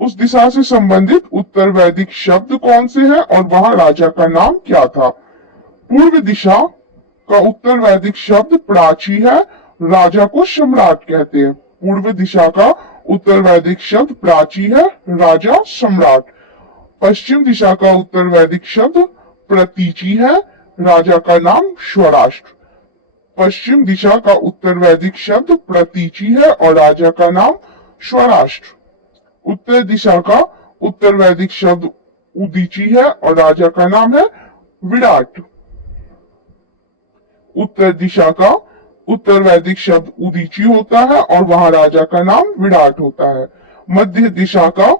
उस दिशा से संबंधित उत्तर वैदिक शब्द कौन से हैं और वहां राजा का नाम क्या था। पूर्व दिशा का उत्तर वैदिक शब्द प्राची है। राजा को सम्राट कहते हैं। पूर्व दिशा का उत्तर वैदिक शब्द प्राची है, राजा सम्राट। पश्चिम दिशा का उत्तर वैदिक शब्द प्रतीची है, राजा का नाम स्वराष्ट्र। पश्चिम दिशा का उत्तर वैदिक शब्द प्रतीची है और राजा का नाम स्वराष्ट्र। उत्तर दिशा का उत्तर वैदिक शब्द उदीची है और राजा का नाम है विराट। उत्तर दिशा का उत्तर वैदिक शब्द उदीची होता है और वहां राजा का नाम विराट होता है। मध्य दिशा का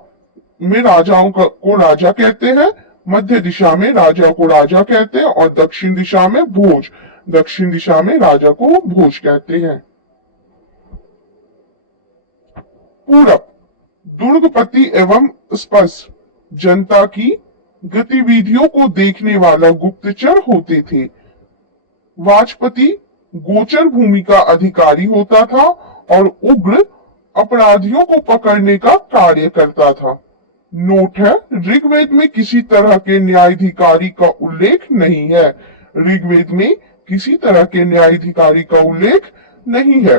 में राजाओं को राजा कहते हैं। मध्य दिशा में राजा को राजा कहते हैं और दक्षिण दिशा में भोज। दक्षिण दिशा में राजा को भोज कहते हैं। पूरब, दुर्गपति एवं स्पर्श, जनता की गतिविधियों को देखने वाला गुप्तचर होते थे। वाजपति गोचर भूमि का अधिकारी होता था और उग्र अपराधियों को पकड़ने का कार्य करता था। नोट है, ऋग्वेद में किसी तरह के न्यायाधिकारी का उल्लेख नहीं है। ऋग्वेद में किसी तरह के न्यायाधिकारी का उल्लेख नहीं है।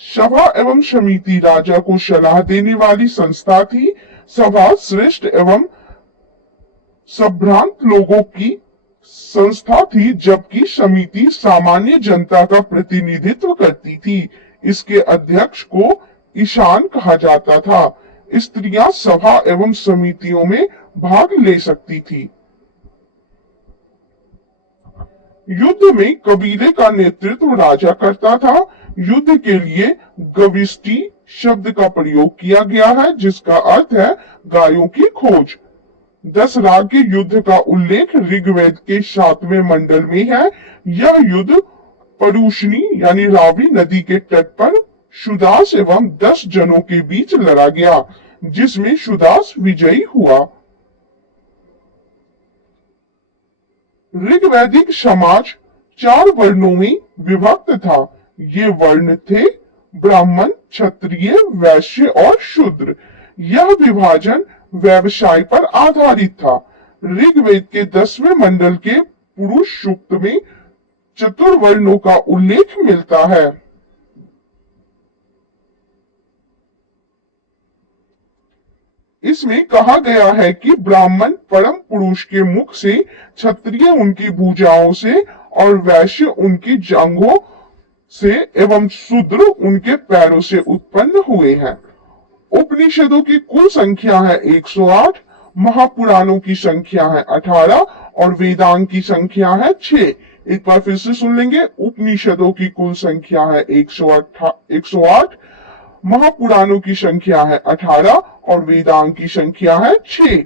सभा एवं समिति राजा को सलाह देने वाली संस्था थी। सभा श्रेष्ठ एवं संभ्रांत लोगों की संस्था थी, जबकि समिति सामान्य जनता का प्रतिनिधित्व करती थी। इसके अध्यक्ष को ईशान कहा जाता था। स्त्रियां सभा एवं समितियों में भाग ले सकती थी। युद्ध में कबीले का नेतृत्व राजा करता था। युद्ध के लिए गविष्टि शब्द का प्रयोग किया गया है, जिसका अर्थ है गायों की खोज। 10 राज्य युद्ध का उल्लेख ऋग्वेद के 7वें मंडल में है। यह युद्ध परुष्णी यानी रावी नदी के तट पर सुदास एवं 10 जनों के बीच लड़ा गया, जिसमें सुदास विजयी हुआ। ऋग्वैदिक समाज 4 वर्णों में विभक्त था। ये वर्ण थे ब्राह्मण, क्षत्रिय, वैश्य और शूद्र। यह विभाजन व्यवसाय पर आधारित था। ऋग्वेद के 10वें मंडल के पुरुष सूक्त में चतुर्वर्णों का उल्लेख मिलता है। इसमें कहा गया है कि ब्राह्मण परम पुरुष के मुख से, क्षत्रिय उनकी भुजाओं से और वैश्य उनकी जांघों से एवं शूद्र उनके पैरों से उत्पन्न हुए हैं। उपनिषदों की कुल संख्या है 108, महापुराणों की संख्या है 18 और वेदांग की संख्या है 6। एक बार फिर से सुन लेंगे। उपनिषदों की कुल संख्या है 108, महापुराणों की संख्या है 18 और वेदांग की संख्या है 6।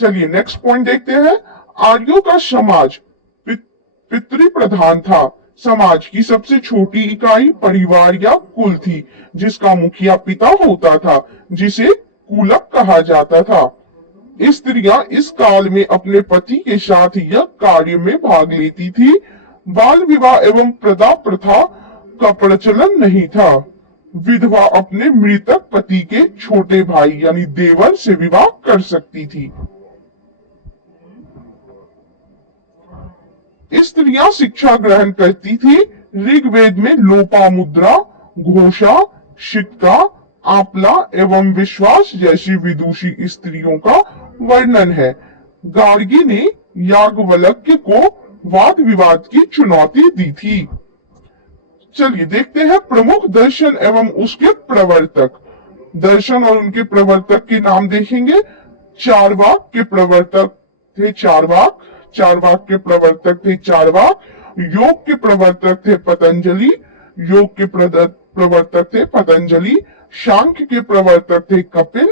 चलिए नेक्स्ट पॉइंट देखते हैं। आर्यों का समाज पितृ प्रधान था। समाज की सबसे छोटी इकाई परिवार या कुल थी, जिसका मुखिया पिता होता था, जिसे कुलक कहा जाता था। स्त्रियां इस काल में अपने पति के साथ यह कार्य में भाग लेती थी। बाल विवाह एवं प्रदा प्रथा का प्रचलन नहीं था। विधवा अपने मृतक पति के छोटे भाई यानी देवर से विवाह कर सकती थी। स्त्रियां शिक्षा ग्रहण करती थी। ऋग्वेद में लोपामुद्रा, घोषा, शिक्का, आपला एवं विश्वास जैसी विदुषी स्त्रियों का वर्णन है। गार्गी ने याज्ञवल्क्य को वाद विवाद की चुनौती दी थी। चलिए देखते हैं प्रमुख दर्शन एवं उसके प्रवर्तक। दर्शन और उनके प्रवर्तक के नाम देखेंगे। चारवाक के प्रवर्तक थे चारवाक, चारवाक के प्रवर्तक थे चारवाक। योग के प्रवर्तक थे पतंजलि, योग के प्रवर्तक थे पतंजलि। सांख्य के प्रवर्तक थे कपिल,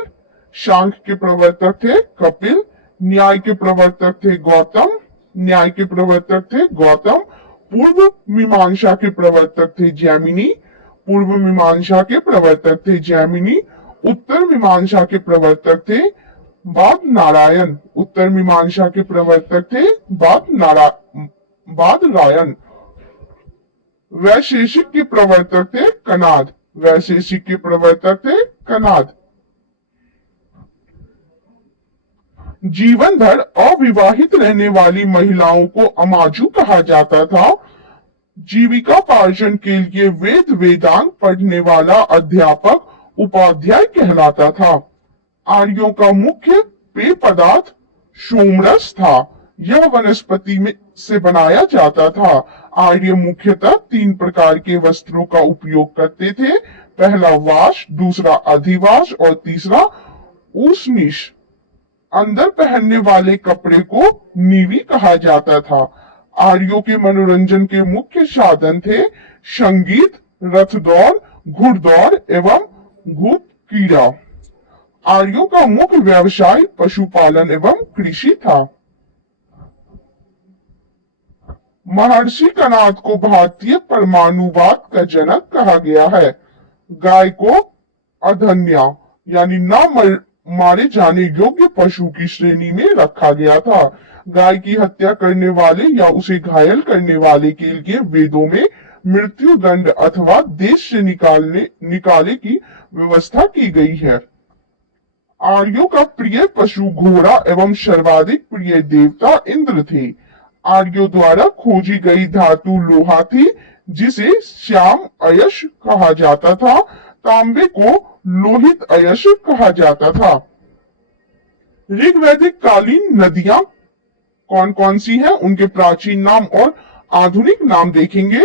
सांख्य के प्रवर्तक थे कपिल। न्याय के प्रवर्तक थे गौतम, न्याय के प्रवर्तक थे गौतम। पूर्व मीमांसा के प्रवर्तक थे जैमिनी, पूर्व मीमांसा के प्रवर्तक थे जैमिनी। उत्तर मीमांसा के प्रवर्तक थे बाद नारायण, उत्तर मीमांसा के प्रवर्तक थे बाद रायण। वैशेषिक के प्रवर्तक थे कनाद, वैशेषिक के प्रवर्तक थे कनाद। जीवन भर अविवाहित रहने वाली महिलाओं को अमाजु कहा जाता था। जीविकापार्जन के लिए वेद वेदांत पढ़ने वाला अध्यापक उपाध्याय कहलाता था। आर्यों का मुख्य पेय पदार्थ सोमरस था। यह वनस्पति में से बनाया जाता था। आर्य मुख्यतः 3 प्रकार के वस्त्रों का उपयोग करते थे। पहला वाश, दूसरा अधिवास और तीसरा ऊष्मिश। अंदर पहनने वाले कपड़े को नीवी कहा जाता था। आर्यों के मनोरंजन के मुख्य साधन थे संगीत, रथ दौड़, घुड़दौड़ एवं घूप क्रीड़ा। आर्यों का मुख्य व्यवसाय पशुपालन एवं कृषि था। महर्षि कनाद को भारतीय परमाणुवाद का जनक कहा गया है। गाय को अधन्या यानी न मारे जाने योग्य पशु की श्रेणी में रखा गया था। गाय की हत्या करने वाले या उसे घायल करने वाले के लिए वेदों में मृत्यु दंड अथवा देश से निकाले की व्यवस्था की गई है। आर्यों का प्रिय पशु घोड़ा एवं सर्वाधिक प्रिय देवता इंद्र थे। आर्यों द्वारा खोजी गई धातु लोहा थी, जिसे श्याम अयश कहा जाता था। तांबे को लोहित अयश कहा जाता था। ऋग्वैदिक कालीन नदियां कौन कौन सी हैं, उनके प्राचीन नाम और आधुनिक नाम देखेंगे।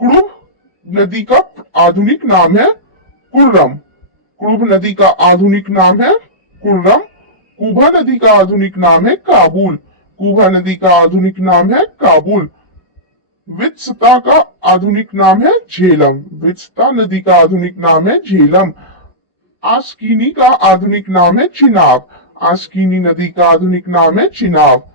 कुरुब नदी का आधुनिक नाम है कुर्रम। कुरुब नदी का आधुनिक नाम है कुर्रम। कुभा नदी का आधुनिक नाम है काबुल। कुभा नदी का आधुनिक नाम है काबुल। वित्सता का आधुनिक नाम है झेलम। वित्सता नदी का आधुनिक नाम है झेलम। आस्किनी का आधुनिक नाम है चिनाब। आस्किनी नदी का आधुनिक नाम है चिनाब।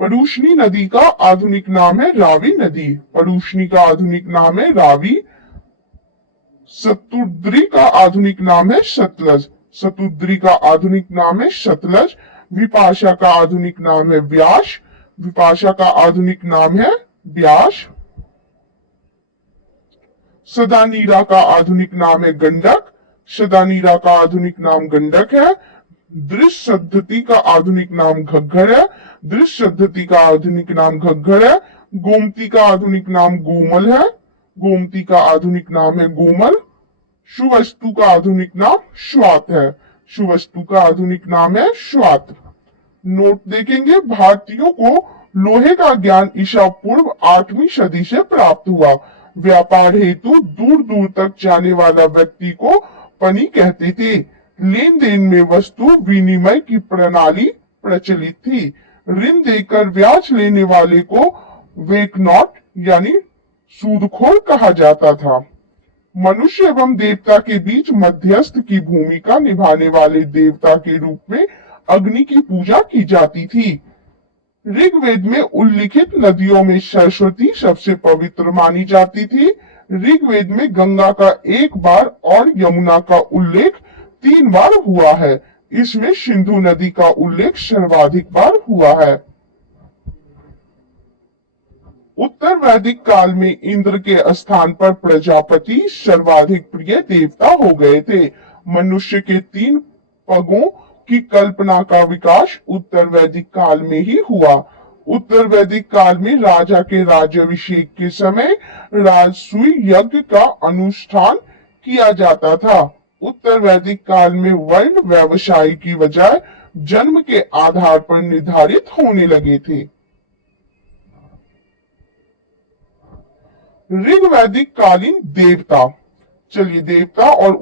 परुष्णी नदी का आधुनिक नाम है रावी नदी। परुष्णी का आधुनिक नाम है रावी। सतुद्री का आधुनिक नाम है सतलज। सतुद्री का आधुनिक नाम है सतलज। विपाशा का आधुनिक नाम है व्यास। विपाशा का आधुनिक नाम है व्यास। सदानीरा का आधुनिक नाम है गंडक। सदानीरा का आधुनिक नाम गंडक है। दृश्य सद्धति का आधुनिक नाम घग्गर है। दृश्य सद्धति का आधुनिक नाम घग्गर है। गोमती का आधुनिक नाम गोमल है। गोमती का आधुनिक नाम है गोमल। सुवस्तु का आधुनिक नाम श्वात है। सुवस्तु का आधुनिक नाम है श्वात। नोट देखेंगे, भारतीयों को लोहे का ज्ञान ईसा पूर्व 8वीं सदी से प्राप्त हुआ। व्यापार हेतु दूर दूर तक जाने वाला व्यक्ति को पनी कहते थे। लेन देन में वस्तु विनिमय की प्रणाली प्रचलित थी। ऋण देकर ब्याज लेने वाले को वेकनॉट यानी सूदखोर कहा जाता था। मनुष्य एवं देवता के बीच मध्यस्थ की भूमिका निभाने वाले देवता के रूप में अग्नि की पूजा की जाती थी। ऋग्वेद में उल्लिखित नदियों में सरस्वती सबसे पवित्र मानी जाती थी। ऋग्वेद में गंगा का 1 बार और यमुना का उल्लेख 3 बार हुआ है। इसमें सिंधु नदी का उल्लेख सर्वाधिक बार हुआ है। उत्तर वैदिक काल में इंद्र के स्थान पर प्रजापति सर्वाधिक प्रिय देवता हो गए थे। मनुष्य के 3 पगों की कल्पना का विकास उत्तर वैदिक काल में ही हुआ। उत्तर वैदिक काल में राजा के राज्याभिषेक के समय राजसूय यज्ञ का अनुष्ठान किया जाता था। उत्तर वैदिक काल में वर्ण व्यवसाय की बजाय जन्म के आधार पर निर्धारित होने लगे थे। ऋग्वैदिक कालीन देवता, चलिए देवता और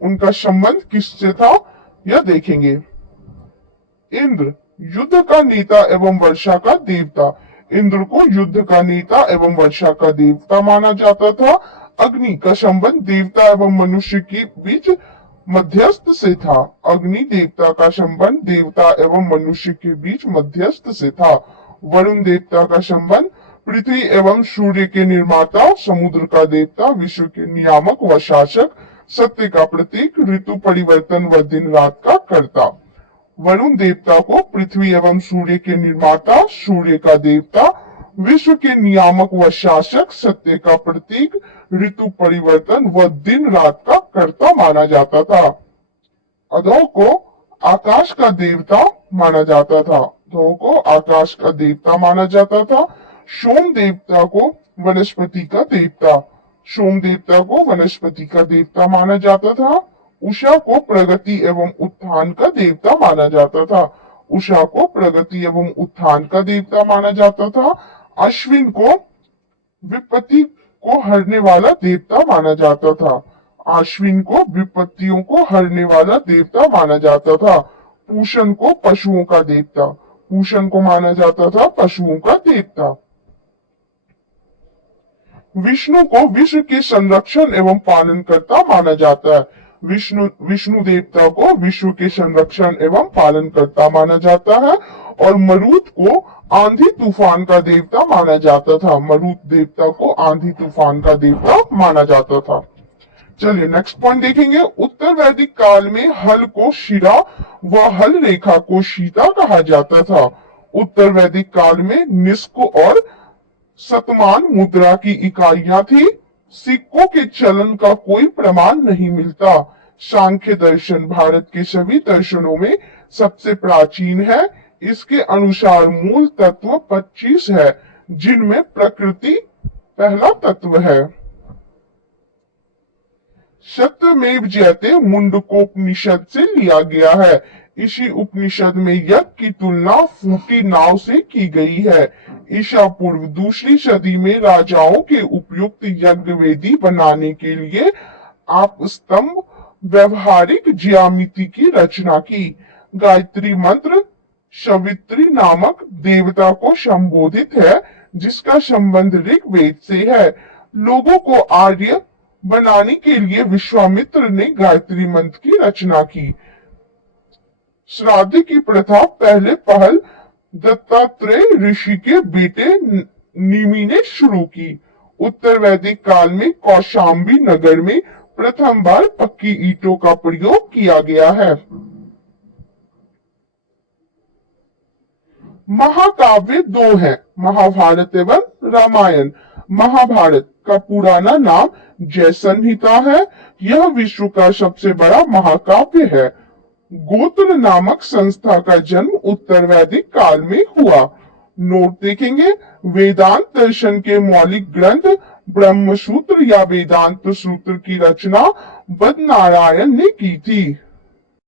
उनका संबंध किससे था यह देखेंगे। इंद्र युद्ध का नेता एवं वर्षा का देवता। इंद्र को युद्ध का नेता एवं वर्षा का देवता माना जाता था। अग्नि का संबंध देवता एवं मनुष्य के बीच मध्यस्थ से था। अग्नि देवता का संबंध देवता एवं मनुष्य के बीच मध्यस्थ से था। वरुण देवता का संबंध पृथ्वी एवं सूर्य के निर्माता, समुद्र का देवता, विश्व के नियामक व शासक, सत्य का प्रतीक, ऋतु परिवर्तन व दिन रात का कर्ता। वरुण देवता को पृथ्वी एवं सूर्य के निर्माता, सूर्य का देवता, विश्व के नियामक व शासक, सत्य का प्रतीक, ऋतु परिवर्तन व दिन रात का कर्ता माना जाता था। अधो को आकाश का देवता माना जाता था। अधो को आकाश का देवता माना जाता था। सोम देवता को वनस्पति का देवता, सोम देवता को वनस्पति का देवता माना जाता था। उषा को प्रगति एवं उत्थान का देवता माना जाता था। उषा को प्रगति एवं उत्थान का देवता माना जाता था। अश्विन को विपत्ति को हरने वाला देवता माना जाता था। अश्विन को विपत्तियों को हरने वाला देवता माना जाता था। पूषण को पशुओं का देवता, पूषण को माना जाता था पशुओं का देवता। विष्णु को विश्व के संरक्षण एवं पालनकर्ता माना जाता है। विष्णु देवता को विश्व के संरक्षण एवं पालनकर्ता माना जाता है। और मरुत को आंधी तूफान का देवता माना जाता था। मरुत देवता को आंधी तूफान का देवता माना जाता था। चलिए नेक्स्ट पॉइंट देखेंगे। उत्तर वैदिक काल में हल को शिरा व हल रेखा को शीता कहा जाता था। उत्तर वैदिक काल में निष्क और शतमान मुद्रा की इकाइयां थी। सिक्कों के चलन का कोई प्रमाण नहीं मिलता। सांख्य दर्शन भारत के सभी दर्शनों में सबसे प्राचीन है। इसके अनुसार मूल तत्व 25 है, जिनमें प्रकृति पहला तत्व है। सत्यमेव जयते मुंडकोपनिषद से लिया गया है। इसी उपनिषद में यज्ञ की तुलना फूटी नाव से की गई है। ईसा पूर्व दूसरी सदी में राजाओं के उपयुक्त यज्ञ वेदी बनाने के लिए आप स्तंभ व्यवहारिक ज्यामिति की रचना की। गायत्री मंत्र सवित्री नामक देवता को संबोधित है, जिसका संबंध ऋग्वेद से है। लोगों को आर्य बनाने के लिए विश्वामित्र ने गायत्री मंत्र की रचना की। श्राद्ध की प्रथा पहले पहल दत्तात्रेय ऋषि के बेटे निमि ने शुरू की। उत्तर वैदिक काल में कौशाम्बी नगर में प्रथम बार पक्की ईंटों का प्रयोग किया गया है। महाकाव्य दो हैं, महाभारत एवं रामायण। महाभारत का पुराना नाम जय संहिता है। यह विश्व का सबसे बड़ा महाकाव्य है। गोत्र नामक संस्था का जन्म उत्तर वैदिक काल में हुआ। नोट देखेंगे, वेदांत दर्शन के मौलिक ग्रंथ ब्रह्म सूत्र या वेदांत सूत्र की रचना बदनारायण ने की थी।